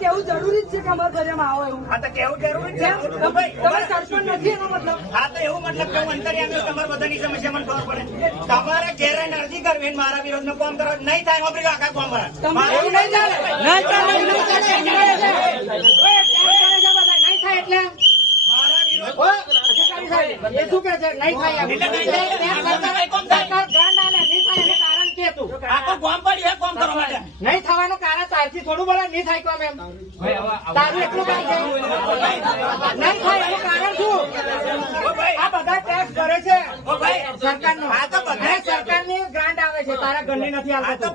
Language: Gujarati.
કેવું જરૂરી છે કે અમારા ઘરમાં આવો એવું કેવું જરૂરી છે સરપંચ નથી એનો મતલબ તો એવું મતલબ કે અંતરિયામી તમારા બધાની સમસ્યા મને ખબર પડે તમારે ઘેરે અરજી કરવી મારા વિરોધ કામ કરવા નહીં થાય આપણી આખા કામ એવું નહીં ચાલે શું કે છે નહીં થાય નહીં થવાનું કારણ તારથી થોડું બોલે નહીં થાય કોમ એમ તારું એટલું કામ છે નહીં થાય એનું કારણ શું આ બધા ટેક્સ ભરે છે સરકારનો સરકારની ગ્રાન્ટ આવે છે તારા ઘરની નથી આવતો